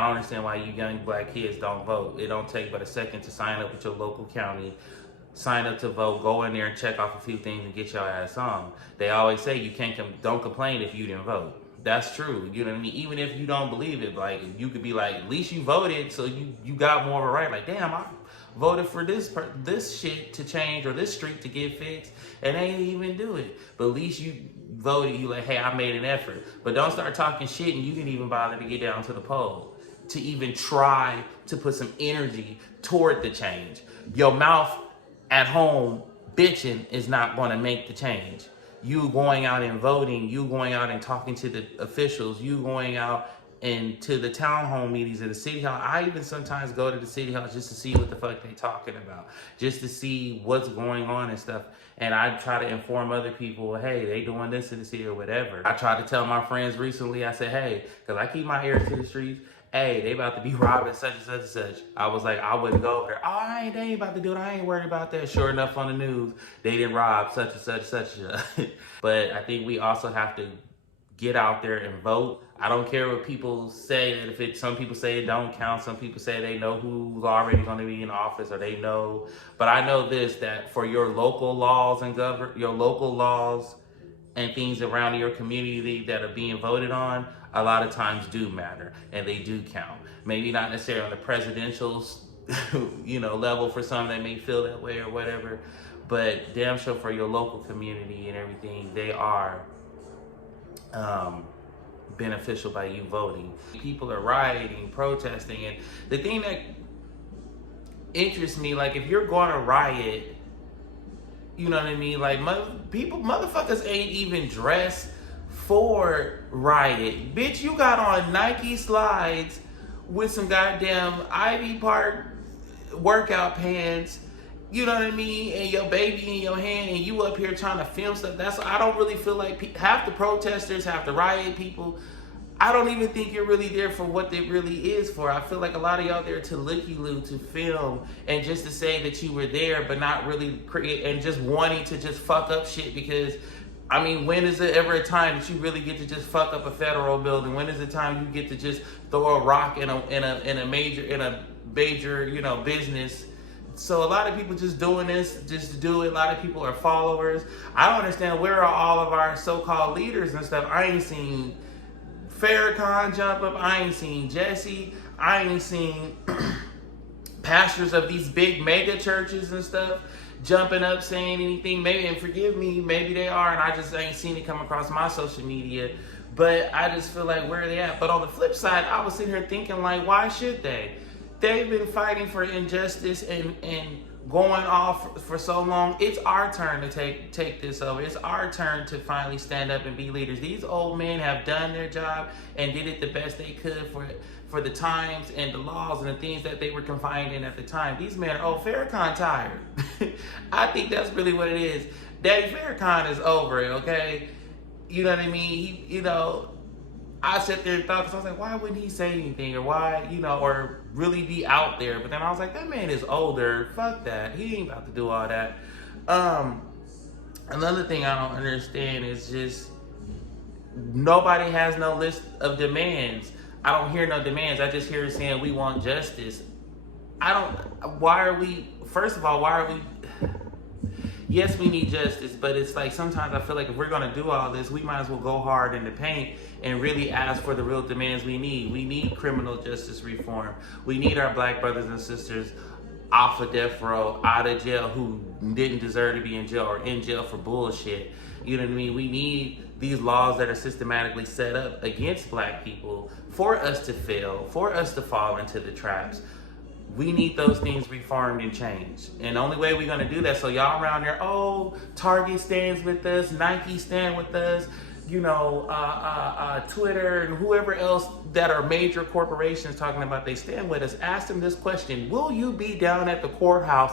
I don't understand why you young black kids don't vote. It don't take but a second to sign up with your local county, sign up to vote, go in there and check off a few things and get your ass on. They always say you can't don't complain if you didn't vote. That's true. You know what I mean? Even if you don't believe it, like you could be like, at least you voted, so you got more of a right. Like, damn, I voted for this shit to change or this street to get fixed, and they didn't even do it. But at least you voted. You like, hey, I made an effort. But don't start talking shit, and you didn't even bother to get down to the poll to even try to put some energy toward the change. Your mouth at home bitching is not going to make the change. You going out and voting, you going out and talking to the officials, you going out and to the town hall meetings at the city hall. I even sometimes go to the city hall just to see what the fuck they talking about, just to see what's going on and stuff. And I try to inform other people, hey, they doing this in the city or whatever. I tried to tell my friends recently, I said, hey, because I keep my ear to the streets, hey, they about to be robbing such and such and such. I was like, I wouldn't go over there. Oh, they ain't about to do it. I ain't worried about that. Sure enough, on the news, they didn't rob such and such and such. But I think we also have to get out there and vote. I don't care what people say, that if some people say it don't count, some people say they know who's already going to be in office or they know. But I know this, that for your local laws and your local laws and things around your community that are being voted on, a lot of times do matter and they do count. Maybe not necessarily on the presidential level for some that may feel that way or whatever, but damn sure for your local community and everything, they are beneficial by you voting. People are rioting, protesting, and the thing that interests me, like if you're going to riot, you know what I mean? Like motherfuckers ain't even dressed for riot. Bitch, you got on Nike slides with some goddamn Ivy Park workout pants, you know what I mean? And your baby in your hand and you up here trying to film stuff. I don't really feel like half the protesters, half the riot people, I don't even think you're really there for what it really is for. I feel like a lot of y'all there to looky-loo, to film, and just to say that you were there, but not really create, and just wanting to just fuck up shit because, I mean, when is it ever a time that you really get to just fuck up a federal building? When is the time you get to just throw a rock in a major business? So a lot of people just doing this just to do it. A lot of people are followers. I don't understand, where are all of our so-called leaders and stuff? I ain't seen Farrakhan jump up. I ain't seen Jesse. I ain't seen pastors of these big mega churches and stuff jumping up saying anything. Maybe, and forgive me, maybe they are and I just ain't seen it come across my social media. But I just feel like, where are they at? But on the flip side, I was sitting here thinking, like, why should they? They've been fighting for injustice and going off for so long. It's our turn to take this over. It's our turn to finally stand up and be leaders. These old men have done their job and did it the best they could for the times and the laws and the things that they were confined in at the time. These men are, Farrakhan tired. I think that's really what it is. Daddy Farrakhan is over it, okay? You know what I mean? I sat there and thought, because I was like, why wouldn't he say anything? Or why, or really be out there? But then I was like, that man is older. Fuck that. He ain't about to do all that. Another thing I don't understand is just nobody has no list of demands. I don't hear no demands. I just hear it saying we want justice. First of all, why are we... Yes, we need justice, but it's like sometimes I feel like if we're going to do all this, we might as well go hard in the paint and really ask for the real demands we need. We need criminal justice reform. We need our black brothers and sisters off of death row, out of jail, who didn't deserve to be in jail or in jail for bullshit. You know what I mean? We need these laws that are systematically set up against black people for us to fail, for us to fall into the traps. We need those things reformed and changed. And the only way we're going to do that, so y'all around there, Target stands with us, Nike stand with us, Twitter and whoever else that are major corporations talking about they stand with us, ask them this question: will you be down at the courthouse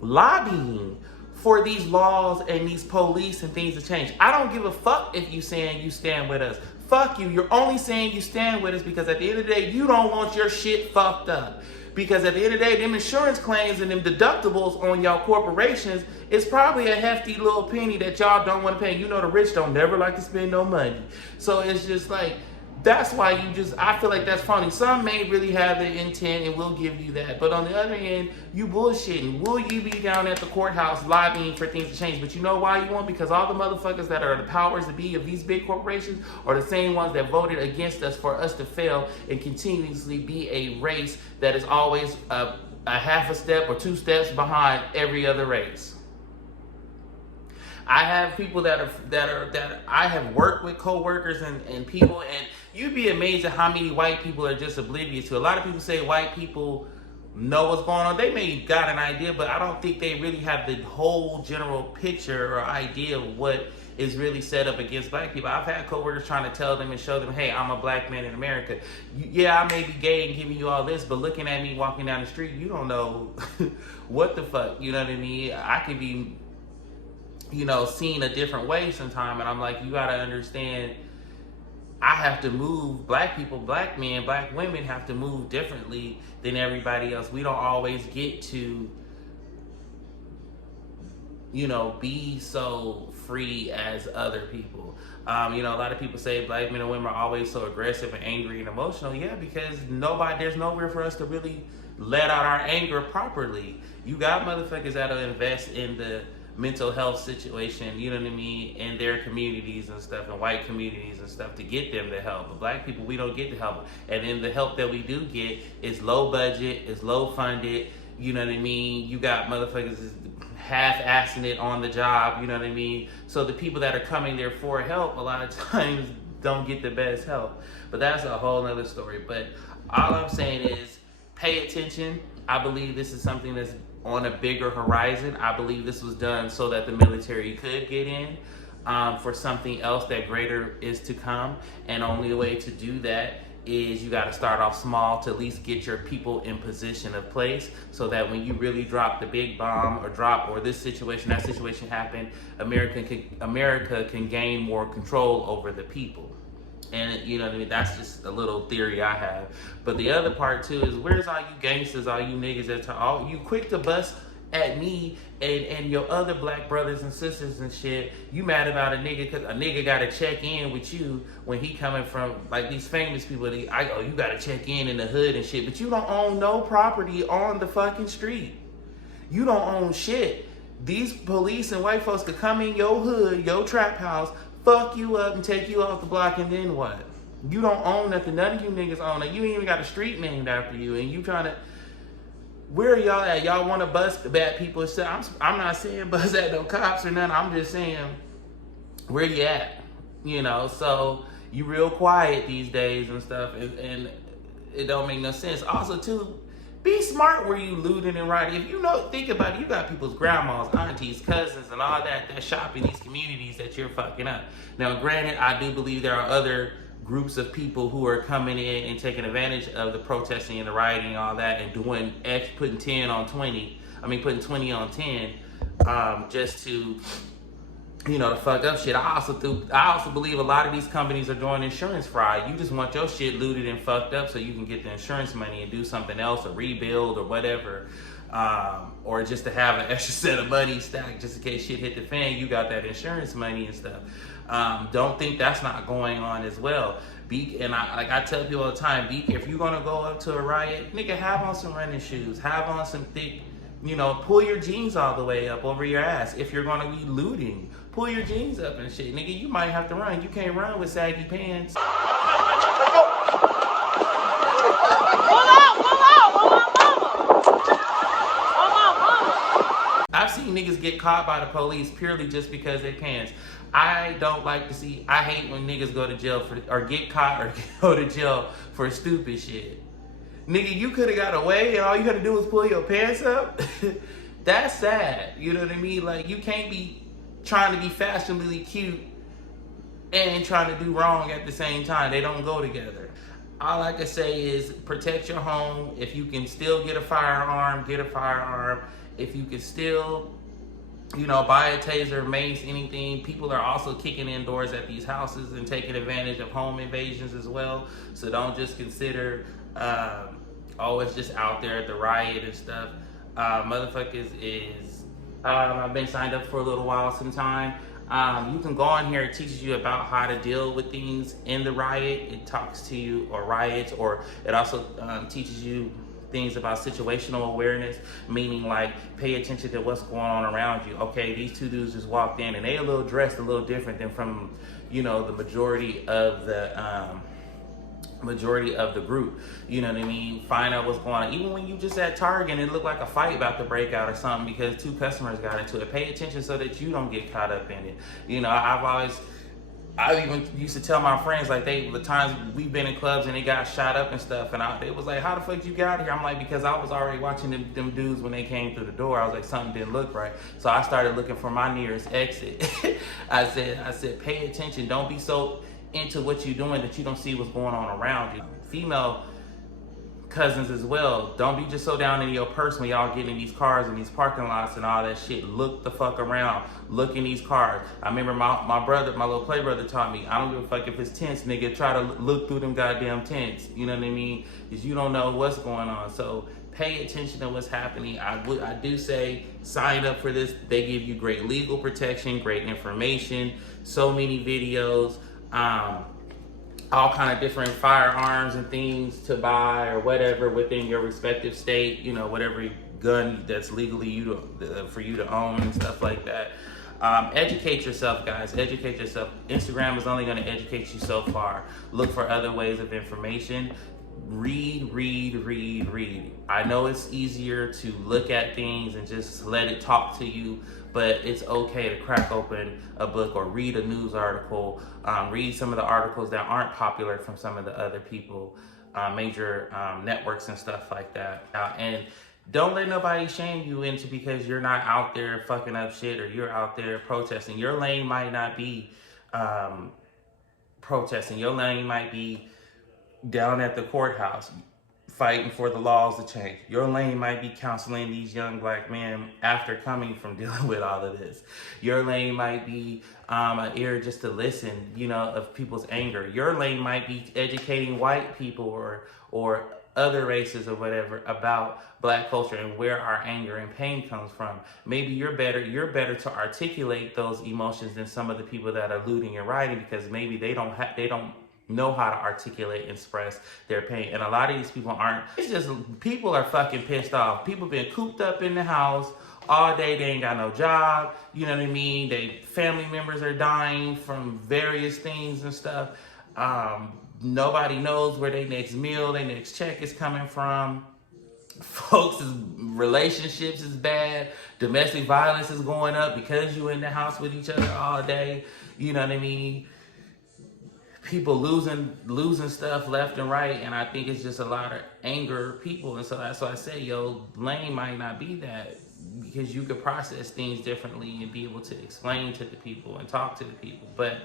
lobbying for these laws and these police and things to change? I don't give a fuck if you saying you stand with us. Fuck you. You're only saying you stand with us because at the end of the day, you don't want your shit fucked up. Because at the end of the day, them insurance claims and them deductibles on y'all corporations is probably a hefty little penny that y'all don't want to pay. The rich don't never like to spend no money. So it's just like, That's why I feel like that's funny. Some may really have the intent and will give you that. But on the other hand, you bullshitting. Will you be down at the courthouse lobbying for things to change? But you know why you won't? Because all the motherfuckers that are the powers that be of these big corporations are the same ones that voted against us for us to fail and continuously be a race that is always a half a step or 2 steps behind every other race. I have people that I have worked with, co-workers and people, and you'd be amazed at how many white people are just oblivious to. A lot of people say white people know what's going on. They may got an idea, but I don't think they really have the whole general picture or idea of what is really set up against black people. I've had co-workers trying to tell them and show them, hey, I'm a black man in America. Yeah, I may be gay and giving you all this, but looking at me walking down the street, you don't know what the fuck, you know what I mean? I could be, seen a different way sometime, and I'm like, you gotta understand, I have to move. Black people, black men, black women have to move differently than everybody else. We don't always get to, be so free as other people. A lot of people say black men and women are always so aggressive and angry and emotional. Yeah, because there's nowhere for us to really let out our anger properly. You got motherfuckers that'll invest in the mental health situation, you know what I mean, in their communities and stuff, and white communities and stuff, to get them the help. But black people, we don't get the help. And then the help that we do get is low budget, is low funded, you know what I mean? You got motherfuckers half-assing it on the job, you know what I mean? So the people that are coming there for help a lot of times don't get the best help. But that's a whole nother story. But all I'm saying is pay attention. I believe this is something that's on a bigger horizon. I believe this was done so that the military could get in for something else that greater is to come. And only way to do that is you got to start off small to at least get your people in position of place, so that when you really drop the big bomb or that situation happen, America can gain more control over the people. And you know what I mean? That's just a little theory I have. But the other part too is, where's all you gangsters, all you niggas that all you quick to bust at me and your other black brothers and sisters and shit? You mad about a nigga because a nigga got to check in with you when he coming from like these famous people. You got to check in the hood and shit, but you don't own no property on the fucking street. You don't own shit. These police and white folks could come in your hood, your trap house, fuck you up and take you off the block, and then what? You don't own nothing. None of you niggas own it. You ain't even got a street named after you, and you trying to. Where are y'all at? Y'all want to bust the bad people? I'm not saying bust at no cops or nothing. I'm just saying, where you at? So you real quiet these days and stuff, and it don't make no sense. Also, too, be smart where you looting and rioting. If think about it, you got people's grandmas, aunties, cousins, and all that shop in these communities that you're fucking up. Now, granted, I do believe there are other groups of people who are coming in and taking advantage of the protesting and the rioting and all that, and putting 10 on 20. Putting 20 on 10, just to to fuck up shit. I also believe a lot of these companies are doing insurance fraud. You just want your shit looted and fucked up so you can get the insurance money and do something else, or rebuild or whatever, or just to have an extra set of money stacked just in case shit hit the fan. You got that insurance money and stuff. Don't think that's not going on as well. I tell people all the time, if you're gonna go up to a riot, nigga, have on some running shoes, have on some thick, pull your jeans all the way up over your ass. If you're gonna be looting, pull your jeans up and shit. Nigga, you might have to run. You can't run with saggy pants. Pull out, mama. I've seen niggas get caught by the police purely just because they pants. I hate when niggas go to jail or get caught or go to jail for stupid shit. Nigga, you could have got away and all you had to do was pull your pants up. That's sad. You know what I mean? Like, you can't be trying to be fashionably cute and trying to do wrong at the same time. They don't go together. All I can say is protect your home. If you can still get a firearm, get a firearm. If you can still, buy a taser, mace, anything. People are also kicking in doors at these houses and taking advantage of home invasions as well. So don't just consider, it's just out there at the riot and stuff. Motherfuckers is, I've been signed up for a little while sometime. You can go on here. It teaches you about how to deal with things in the riot. It talks to you, or riots, or it also teaches you things about situational awareness, meaning like pay attention to what's going on around you. Okay, these two dudes just walked in and they a little dressed a little different than from, you know, the majority of the group. You know what I mean? Find out what's going on. Even when you just at Target and it looked like a fight about to break out or something because two customers got into it, pay attention so that you don't get caught up in it. You know, I even used to tell my friends, like, the times we've been in clubs and they got shot up and stuff, and they was like, how the fuck you got here? I'm like, because I was already watching them dudes when they came through the door. I was like, something didn't look right. So I started looking for my nearest exit. I said, pay attention. Don't be so into what you're doing that you don't see what's going on around you. Female cousins as well, don't be just so down in your purse when y'all get in these cars and these parking lots and all that shit. Look the fuck around. Look in these cars. I remember my brother, my little play brother, taught me, I don't give a fuck if it's tents, nigga. Try to look through them goddamn tents. You know what I mean? Because you don't know what's going on. So pay attention to what's happening. I do say sign up for this. They give you great legal protection, great information, so many videos, all kind of different firearms and things to buy or whatever within your respective state. You know, whatever gun that's legally for you to own and stuff like that. Educate yourself, guys. Educate yourself. Instagram is only going to educate you so far. Look for other ways of information. Read. I know it's easier to look at things and just let it talk to you, but it's okay to crack open a book or read a news article. Read some of the articles that aren't popular from some of the other people, major networks and stuff like that. And don't let nobody shame you into because you're not out there fucking up shit or you're out there protesting. Your lane might not be protesting. Your lane might be down at the courthouse fighting for the laws to change. Your lane might be counseling these young black men after coming from dealing with all of this. Your lane might be an ear just to listen, you know, of people's anger. Your lane might be educating white people or other races or whatever about black culture and where our anger and pain comes from. Maybe you're better to articulate those emotions than some of the people that are looting and rioting, because maybe they don't know how to articulate and express their pain. And a lot of these people aren't. It's just people are fucking pissed off. People been cooped up in the house all day. They ain't got no job. You know what I mean? They family members are dying from various things and stuff. Nobody knows where their next meal, their next check is coming from. Folks' relationships is bad. Domestic violence is going up because you in the house with each other all day. You know what I mean? People losing stuff left and right, and I think it's just a lot of anger people, and so that's why I say your lane might not be that, because you could process things differently and be able to explain to the people and talk to the people. But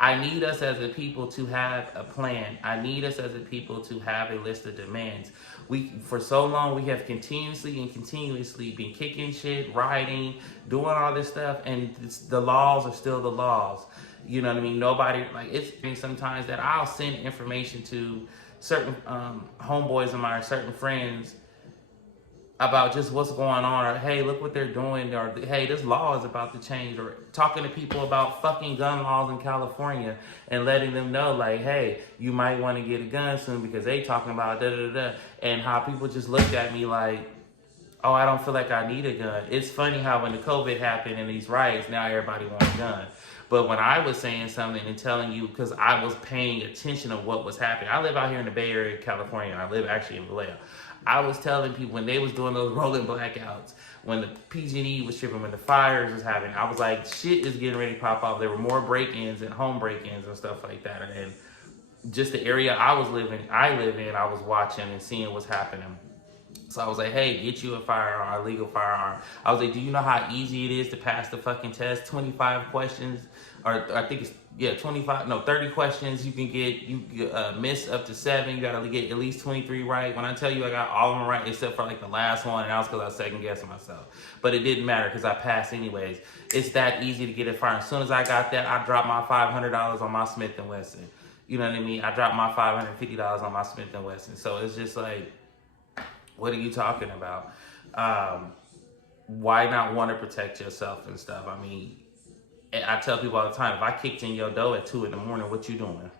I need us as a people to have a plan. I need us as a people to have a list of demands. For so long we have continuously been kicking shit, rioting, doing all this stuff, and the laws are still the laws. You know what I mean? Nobody, like, it's sometimes that I'll send information to certain homeboys of mine, certain friends, about just what's going on, or hey, look what they're doing, or hey, this law is about to change, or talking to people about fucking gun laws in California and letting them know, like, hey, you might want to get a gun soon because they talking about da-da-da-da, and how people just looked at me like, oh, I don't feel like I need a gun. It's funny how when the COVID happened and these riots, now everybody wants a gun. But when I was saying something and telling you, because I was paying attention to what was happening. I live out here in the Bay Area, California. I live actually in Vallejo. I was telling people when they was doing those rolling blackouts, when the PG&E was tripping, when the fires was happening, I was like, shit is getting ready to pop off. There were more break-ins and home break-ins and stuff like that. And just the area I live in, I was watching and seeing what's happening. So I was like, hey, get you a firearm, a legal firearm. I was like, do you know how easy it is to pass the fucking test? 25 questions, or I think it's, 30 questions. You can miss up to 7. You gotta get at least 23 right. When I tell you I got all of them right, except for like the last one, and that was because I was second guessing myself. But it didn't matter because I passed anyways. It's that easy to get a firearm. As soon as I got that, I dropped my $500 on my Smith & Wesson. You know what I mean? I dropped my $550 on my Smith & Wesson. So it's just like, what are you talking about? Why not want to protect yourself and stuff? I mean, I tell people all the time, if I kicked in your door at 2 in the morning, what you doing?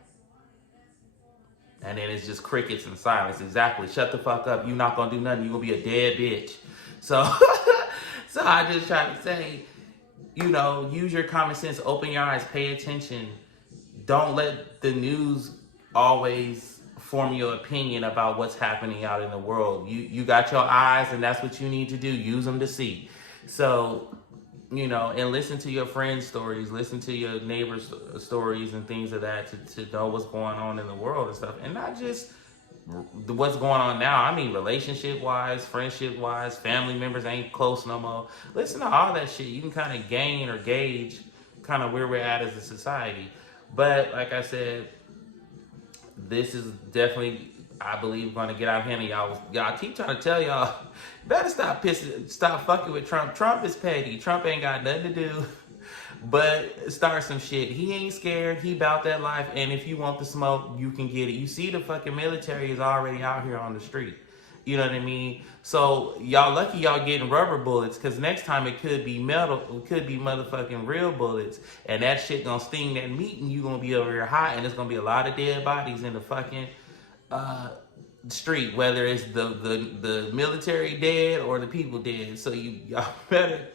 And then it's just crickets and silence. Exactly. Shut the fuck up. You not gonna do nothing. You gonna be a dead bitch. So, so I just try to say, you know, use your common sense, open your eyes, pay attention. Don't let the news always form your opinion about what's happening out in the world. You got your eyes, and that's what you need to do. Use them to see. So, you know, and listen to your friends' stories, listen to your neighbors' stories and things of that to know what's going on in the world and stuff. And not just what's going on now. I mean, relationship-wise, friendship-wise, family members ain't close no more. Listen to all that shit. You can kind of gain or gauge kind of where we're at as a society. But like I said, this is definitely, I believe, going to get out of hand. Y'all keep trying to tell y'all, better stop fucking with Trump. Trump is petty. Trump ain't got nothing to do but start some shit. He ain't scared. He about that life. And if you want the smoke, you can get it. You see the fucking military is already out here on the street. You know what I mean? So y'all lucky y'all getting rubber bullets, because next time it could be metal, it could be motherfucking real bullets, and that shit gonna sting that meat, and you gonna be over here hot, and there's gonna be a lot of dead bodies in the fucking street, whether it's the military dead or the people dead. So y'all better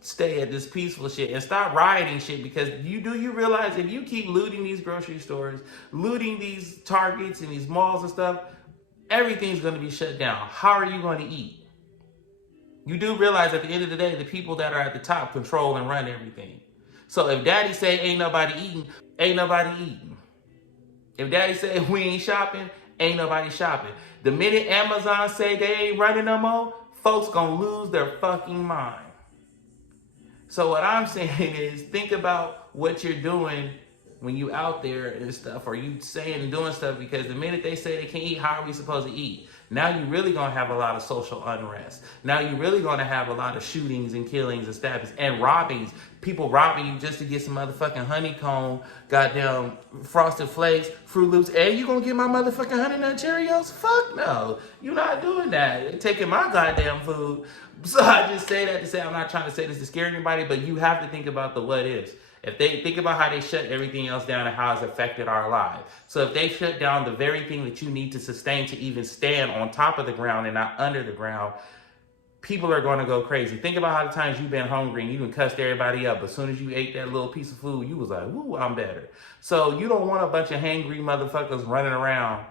stay at this peaceful shit and stop rioting shit, because you realize if you keep looting these grocery stores, looting these Targets and these malls and stuff, everything's going to be shut down. How are you going to eat? You do realize at the end of the day, the people that are at the top control and run everything. So if daddy say ain't nobody eating, ain't nobody eating. If daddy say we ain't shopping, ain't nobody shopping. The minute Amazon say they ain't running no more, folks gonna lose their fucking mind. So what I'm saying is, think about what you're doing when you out there and stuff, or you saying and doing stuff, because the minute they say they can't eat, how are we supposed to eat? Now you really gonna have a lot of social unrest. Now you really gonna have a lot of shootings and killings and stabbings and robbings. People robbing you just to get some motherfucking honeycomb, goddamn Frosted Flakes, Fruit Loops. Hey, you gonna get my motherfucking Honey Nut Cheerios? Fuck no. You're not doing that. They're taking my goddamn food. So I just say that to say, I'm not trying to say this to scare anybody, but you have to think about the what ifs. If they think about how they shut everything else down and how it's affected our lives. So if they shut down the very thing that you need to sustain to even stand on top of the ground and not under the ground, people are going to go crazy. Think about how the times you've been hungry and you done cussed everybody up. As soon as you ate that little piece of food, you was like, woo, I'm better. So you don't want a bunch of hangry motherfuckers running around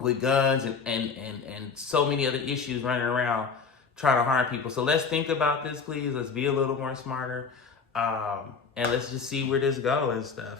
with guns and so many other issues running around trying to harm people. So let's think about this, please. Let's be a little more smarter. And let's just see where this goes and stuff.